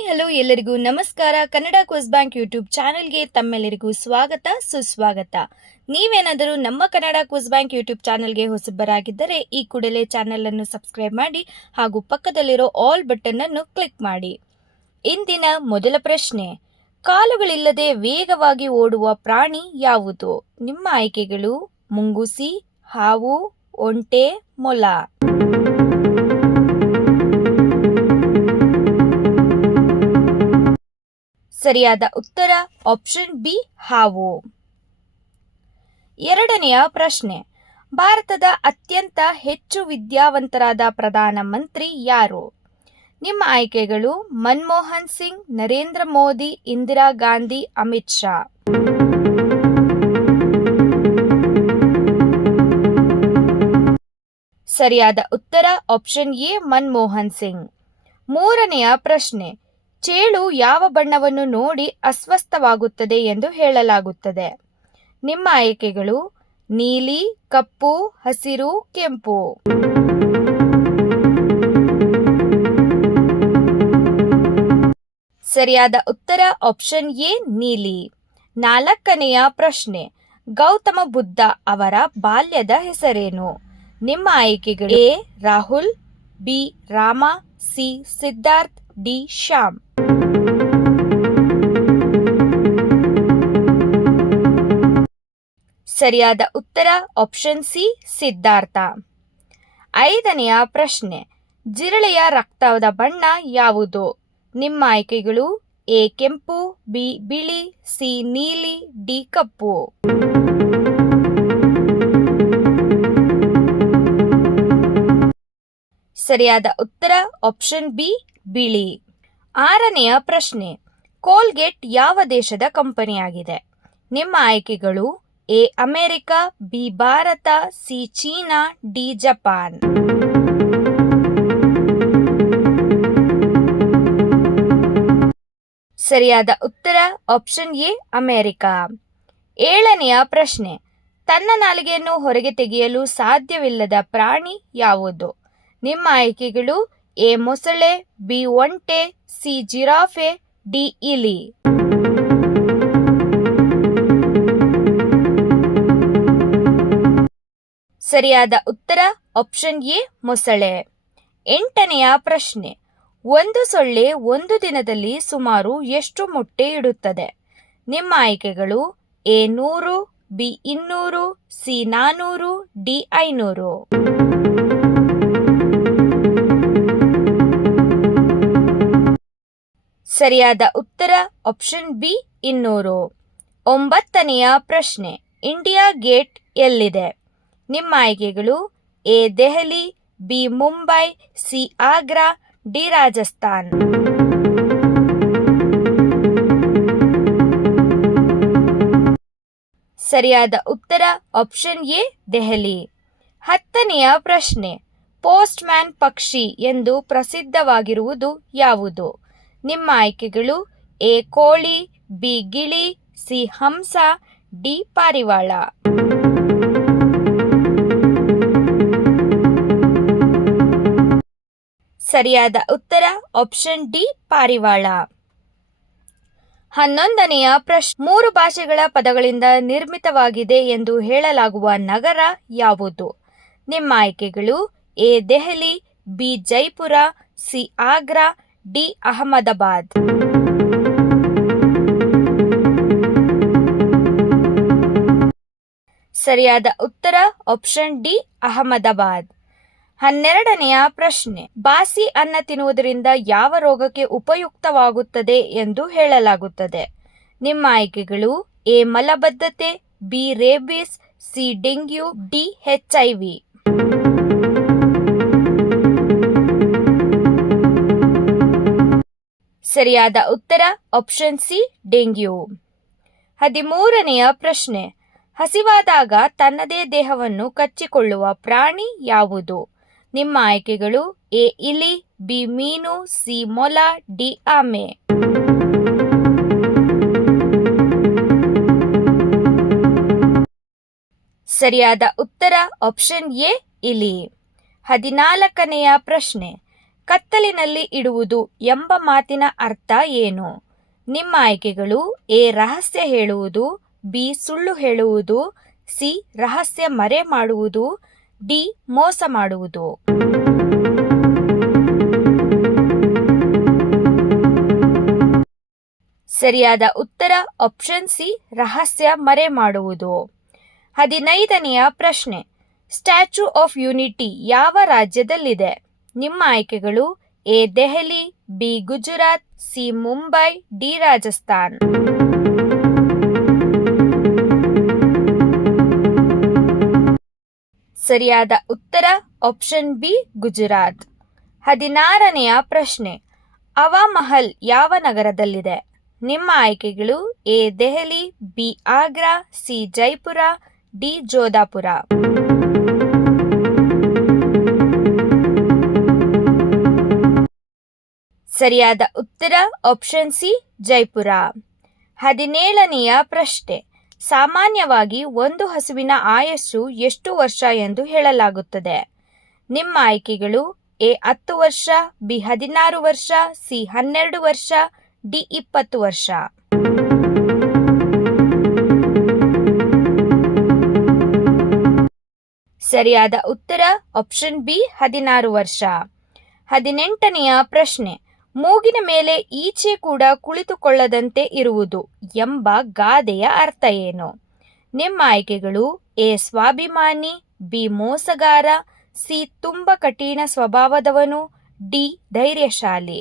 Hi hello ಎಲ್ಲರಿಗೂ ನಮಸ್ಕಾರ. Kannada quiz bank YouTube ಚಾನೆಲ್ಗೆ ತಮ್ಮೆಲ್ಲರಿಗೂ ಸ್ವಾಗತ ಸುಸ್ವಾಗತ. ನೀವೇನಾದರೂ ನಮ್ಮ ಕನ್ನಡ ಕ್ವಿಜ್ ಬ್ಯಾಂಕ್ ಯೂಟ್ಯೂಬ್ ಚಾನೆಲ್ಗೆ ಹೊಸಬರಾಗಿದ್ದರೆ ಈ ಕೂಡಲೇ ಚಾನೆಲ್ ಅನ್ನು ಸಬ್ಸ್ಕ್ರೈಬ್ ಮಾಡಿ ಹಾಗೂ ಪಕ್ಕದಲ್ಲಿರೋ ಆಲ್ ಬಟನ್ ಅನ್ನು ಕ್ಲಿಕ್ ಮಾಡಿ. ಇಂದಿನ ಮೊದಲ ಪ್ರಶ್ನೆ, ಕಾಲುಗಳಿಲ್ಲದೆ ವೇಗವಾಗಿ ಓಡುವ ಪ್ರಾಣಿ ಯಾವುದು? ನಿಮ್ಮ ಆಯ್ಕೆಗಳು ಮುಂಗುಸಿ, ಹಾವು, ಒಂಟೆ, ಮೊಲ. ಸರಿಯಾದ ಉತ್ತರ ಆಪ್ಷನ್ ಬಿ ಹಾವು. ಎರಡನೆಯ ಪ್ರಶ್ನೆ, ಭಾರತದ ಅತ್ಯಂತ ಹೆಚ್ಚು ವಿದ್ಯಾವಂತರಾದ ಪ್ರಧಾನಮಂತ್ರಿ ಯಾರು? ನಿಮ್ಮ ಆಯ್ಕೆಗಳು ಮನಮೋಹನ್ ಸಿಂಗ್, ನರೇಂದ್ರ ಮೋದಿ, ಇಂದಿರಾ ಗಾಂಧಿ, ಅಮಿತ್ ಶಾ. ಸರಿಯಾದ ಉತ್ತರ ಆಪ್ಷನ್ ಎ ಮನಮೋಹನ್ ಸಿಂಗ್. ಮೂರನೆಯ ಪ್ರಶ್ನೆ, ಚೇಳು ಯಾವ ಬಣ್ಣವನ್ನು ನೋಡಿ ಅಸ್ವಸ್ಥವಾಗುತ್ತದೆ ಎಂದು ಹೇಳಲಾಗುತ್ತದೆ? ನಿಮ್ಮ ಆಯ್ಕೆಗಳು ನೀಲಿ, ಕಪ್ಪು, ಹಸಿರು, ಕೆಂಪು. ಸರಿಯಾದ ಉತ್ತರ ಆಪ್ಷನ್ ಎ ನೀಲಿ. ನಾಲ್ಕನೆಯ ಪ್ರಶ್ನೆ, ಗೌತಮ ಬುದ್ಧ ಅವರ ಬಾಲ್ಯದ ಹೆಸರೇನು? ನಿಮ್ಮ ಆಯ್ಕೆಗಳು A Rahul, B Rama, C Siddharth, D Shyam. ಸರಿಯಾದ ಉತ್ತರ ಆಪ್ಷನ್ ಸಿ ಸಿದ್ಧಾರ್ಥ. ಐದನೆಯ ಪ್ರಶ್ನೆ, ಜಿರಳೆಯ ರಕ್ತದ ಬಣ್ಣ ಯಾವುದು? ನಿಮ್ಮ ಆಯ್ಕೆಗಳು ಎ ಕೆಂಪು, ಬಿ ಬಿಳಿ, ಸಿ ನೀಲಿ, ಡಿ ಕಪ್ಪು. ಸರಿಯಾದ ಉತ್ತರ ಆಪ್ಷನ್ ಬಿ ಬಿಳಿ. ಆರನೆಯ ಪ್ರಶ್ನೆ, ಕೋಲ್ಗೇಟ್ ಯಾವ ದೇಶದ ಕಂಪನಿಯಾಗಿದೆ? ನಿಮ್ಮ ಆಯ್ಕೆಗಳು A America, B Bharat, C China, D Japan. ಸರಿಯಾದ ಉತ್ತರ ಆಪ್ಷನ್ ಎ ಅಮೆರಿಕ. ಏಳನೆಯ ಪ್ರಶ್ನೆ, ತನ್ನ ನಾಲಿಗೆಯನ್ನು ಹೊರಗೆ ತೆಗೆಯಲು ಸಾಧ್ಯವಿಲ್ಲದ ಪ್ರಾಣಿ ಯಾವುದು? ನಿಮ್ಮ ಆಯ್ಕೆಗಳು ಎ ಮೊಸಳೆ, ಬಿ ಒಂಟೆ, ಸಿ ಜಿರಾಫೆ, ಡಿ ಇಲಿ. ಸರಿಯಾದ ಉತ್ತರ ಆಪ್ಷನ್ ಎ ಮೊಸಳೆ. ಎಂಟನೆಯ ಪ್ರಶ್ನೆ, ಒಂದು ಸೊಳ್ಳೆ ಒಂದು ದಿನದಲ್ಲಿ ಸುಮಾರು ಎಷ್ಟು ಮೊಟ್ಟೆ ಇಡುತ್ತದೆ? ನಿಮ್ಮ ಆಯ್ಕೆಗಳು ಎ 100, ಬಿ 200, ಸಿ 400, ಡಿ 500. ಸರಿಯಾದ ಉತ್ತರ ಆಪ್ಷನ್ ಬಿ 200. ಒಂಬತ್ತನೆಯ ಪ್ರಶ್ನೆ, ಇಂಡಿಯಾ ಗೇಟ್ ಎಲ್ಲಿದೆ? ನಿಮ್ಮ ಆಯ್ಕೆಗಳು A Delhi, B Mumbai, C Agra, D Rajasthan. ಸರಿಯಾದ ಉತ್ತರ ಆಪ್ಷನ್ ಎ ದೆಹಲಿ. ಹತ್ತನೆಯ ಪ್ರಶ್ನೆ, ಪೋಸ್ಟ್ ಮ್ಯಾನ್ ಪಕ್ಷಿ ಎಂದು ಪ್ರಸಿದ್ಧವಾಗಿರುವುದು ಯಾವುದು? ನಿಮ್ಮ ಆಯ್ಕೆಗಳು ಎ ಕೋಳಿ, ಬಿ ಗಿಳಿ, ಸಿ ಹಂಸ, ಡಿ ಪಾರಿವಾಳ. ಸರಿಯಾದ ಉತ್ತರ ಆಪ್ಷನ್ ಡಿ ಪಾರಿವಾಳ. 11ನೆಯ ಪ್ರಶ್ನೆ, 3 ಭಾಷೆಗಳ ಪದಗಳಿಂದ ನಿರ್ಮಿತವಾಗಿದೆ ಎಂದು ಹೇಳಲಾಗುವ ನಗರ ಯಾವುದು? ನಿಮ್ಮ ಆಯ್ಕೆಗಳು A Delhi, B Jaipur, C Agra, D Ahmedabad. ಸರಿಯಾದ ಉತ್ತರ ಆಪ್ಷನ್ ಡಿ ಅಹಮದಾಬಾದ್. 12ನೆಯ ಪ್ರಶ್ನೆ, ಬಾಸಿ ಅನ್ನ ತಿನ್ನುವುದರಿಂದ ಯಾವ ರೋಗಕ್ಕೆ ಉಪಯುಕ್ತವಾಗುತ್ತದೆ ಎಂದು ಹೇಳಲಾಗುತ್ತದೆ? ನಿಮ್ಮ ಆಯ್ಕೆಗಳು ಎ ಮಲಬದ್ಧತೆ, B rabies, C dengue, D HIV. ಸರಿಯಾದ ಉತ್ತರ ಆಪ್ಷನ್ ಸಿ ಡೆಂಗ್ಯೂ. 13ನೆಯ ಪ್ರಶ್ನೆ, ಹಸಿವಾದಾಗ ತನ್ನದೇ ದೇಹವನ್ನು ಕಚ್ಚಿಕೊಳ್ಳುವ ಪ್ರಾಣಿ ಯಾವುದು? ನಿಮ್ಮ ಆಯ್ಕೆಗಳು ಎ ಇಲಿ, ಬಿ ಮೀನು, ಸಿ ಮೊಲ, ಡಿ ಆಮೆ. ಸರಿಯಾದ ಉತ್ತರ ಆಪ್ಷನ್ ಎ ಇಲಿ. 14ನೆಯ ಪ್ರಶ್ನೆ, ಕತ್ತಲಿನಲ್ಲಿ ಇಡುವುದು ಎಂಬ ಮಾತಿನ ಅರ್ಥ ಏನು? ನಿಮ್ಮ ಆಯ್ಕೆಗಳು: ಎ ರಹಸ್ಯ ಹೇಳುವುದು, ಬಿ ಸುಳ್ಳು ಹೇಳುವುದು, ಸಿ ರಹಸ್ಯ ಮರೆ ಮಾಡುವುದು, ಡಿ ಮೋಸ ಮಾಡುವುದು. ಸರಿಯಾದ ಉತ್ತರ ಆಪ್ಷನ್ ಸಿ ರಹಸ್ಯ ಮರೆ ಮಾಡುವುದು. 15ನೆಯ ಪ್ರಶ್ನೆ: ಸ್ಟ್ಯಾಚ್ಯೂ ಆಫ್ ಯೂನಿಟಿ ಯಾವ ರಾಜ್ಯದಲ್ಲಿದೆ? ನಿಮ್ಮ ಆಯ್ಕೆಗಳು: A Delhi, B Gujarat, C Mumbai, D Rajasthan. ಸರಿಯಾದ ಉತ್ತರ ಆಪ್ಷನ್ ಬಿ ಗುಜರಾತ್. 16ನೆಯ ಪ್ರಶ್ನೆ: ಹವಾ ಮಹಲ್ ಯಾವ ನಗರದಲ್ಲಿದೆ? ನಿಮ್ಮ ಆಯ್ಕೆಗಳು: A Delhi, B Agra, C Jaipur, D Jodhpur. ಸರಿಯಾದ ಉತ್ತರ ಆಪ್ಷನ್ ಸಿ ಜೈಪುರ. 17ನೆಯ ಪ್ರಶ್ನೆ: ಸಾಮಾನ್ಯವಾಗಿ ಒಂದು ಹಸುವಿನ ಆಯಸ್ಸು ಎಷ್ಟು ವರ್ಷ ಎಂದು ಹೇಳಲಾಗುತ್ತದೆ? ನಿಮ್ಮ ಆಯ್ಕೆಗಳು: ಎ 10 ವರ್ಷ, ಬಿ 16 ವರ್ಷ, ಸಿ 12 ವರ್ಷ, ಡಿ 20 ವರ್ಷ. ಸರಿಯಾದ ಉತ್ತರ ಆಪ್ಷನ್ ಬಿ 16 ವರ್ಷ. 18ನೆಯ ಪ್ರಶ್ನೆ: ಮೂಗಿನ ಮೇಲೆ ಈಚೆ ಕೂಡ ಕುಳಿತುಕೊಳ್ಳದಂತೆ ಇರುವುದು ಎಂಬ ಗಾದೆಯ ಅರ್ಥ ಏನು? ನಿಮ್ಮ ಆಯ್ಕೆಗಳು: ಎ ಸ್ವಾಭಿಮಾನಿ, ಬಿ ಮೋಸಗಾರ, ಸಿ ತುಂಬಾ ಕಠಿಣ ಸ್ವಭಾವದವನು, ಡಿ ಧೈರ್ಯಶಾಲಿ.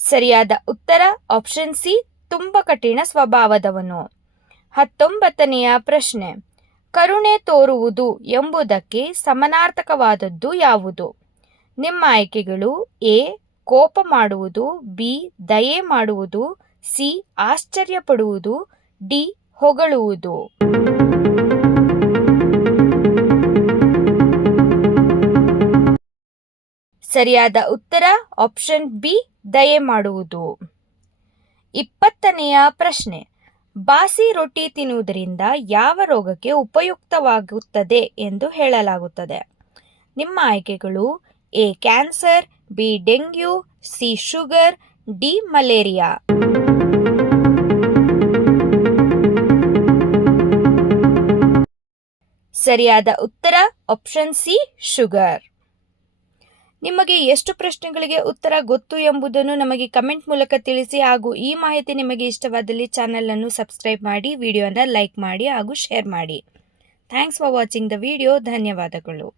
ಸರಿಯಾದ ಉತ್ತರ ಆಪ್ಷನ್ ಸಿ ತುಂಬಾ ಕಠಿಣ ಸ್ವಭಾವದವನು. 19ನೆಯ ಪ್ರಶ್ನೆ: ಕರುಣೆ ತೋರುವುದು ಎಂಬುದಕ್ಕೆ ಸಮಾನಾರ್ಥಕವಾದದ್ದು ಯಾವುದು? ನಿಮ್ಮ ಆಯ್ಕೆಗಳು: ಎ ಕೋಪ ಮಾಡುವುದು, ಬಿ ದಯೆ ಮಾಡುವುದು, ಸಿ ಆಶ್ಚರ್ಯ ಪಡುವುದು, ಡಿ ಹೊಗಳುವುದು. ಸರಿಯಾದ ಉತ್ತರ ಆಪ್ಷನ್ ಬಿ ದಯೆ ಮಾಡುವುದು. 20ನೆಯ ಪ್ರಶ್ನೆ: ಬಾಸಿ ರೊಟ್ಟಿ ತಿನ್ನುವುದರಿಂದ ಯಾವ ರೋಗಕ್ಕೆ ಉಪಯುಕ್ತವಾಗುತ್ತದೆ ಎಂದು ಹೇಳಲಾಗುತ್ತದೆ? ನಿಮ್ಮ ಆಯ್ಕೆಗಳು: A cancer, B dengue, C sugar, D malaria. ಸರಿಯಾದ ಉತ್ತರ ಆಪ್ಷನ್ ಸಿ ಶುಗರ್. ನಿಮಗೆ ಎಷ್ಟು ಪ್ರಶ್ನೆಗಳಿಗೆ ಉತ್ತರ ಗೊತ್ತು ಎಂಬುದನ್ನು ನಮಗೆ ಕಮೆಂಟ್ ಮೂಲಕ ತಿಳಿಸಿ. ಹಾಗೂ ಈ ಮಾಹಿತಿ ನಿಮಗೆ ಇಷ್ಟವಾದಲ್ಲಿ ಚಾನಲ್ ಅನ್ನು ಸಬ್ಸ್ಕ್ರೈಬ್ ಮಾಡಿ, ವಿಡಿಯೋನ ಲೈಕ್ ಮಾಡಿ ಹಾಗೂ ಶೇರ್ ಮಾಡಿ. Thanks for watching the video. ಧನ್ಯವಾದಗಳು.